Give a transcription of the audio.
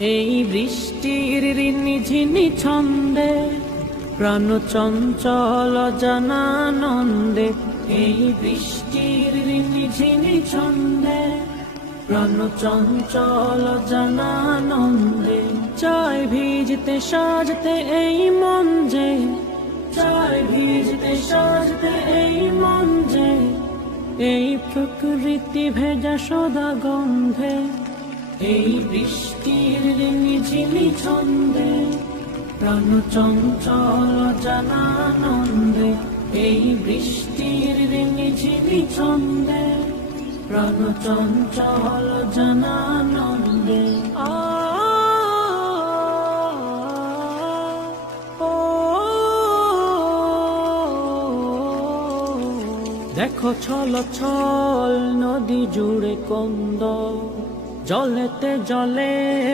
এই বৃষ্টির রিনিঝিনি ছন্দে প্রাণ চঞ্চল জানানন্দে, এই বৃষ্টির রিনিঝিনি ছন্দে প্রাণ চঞ্চল জানানন্দে। চায় ভিজতে সাজতে এই মন যে, চায় ভিজতে সাজতে এই মন যে, এই প্রকৃতি ভেজা সদা গন্ধে। এই বৃষ্টির রিনিঝিনি ছন্দে প্রাণ চঞ্চল জানানন্দে, এই বৃষ্টির রিনিঝিনি ছন্দে প্রাণ চঞ্চল জানানন্দে। দেখো ছল ছল নদী জুড়ে কন্দ, জলেতে জলে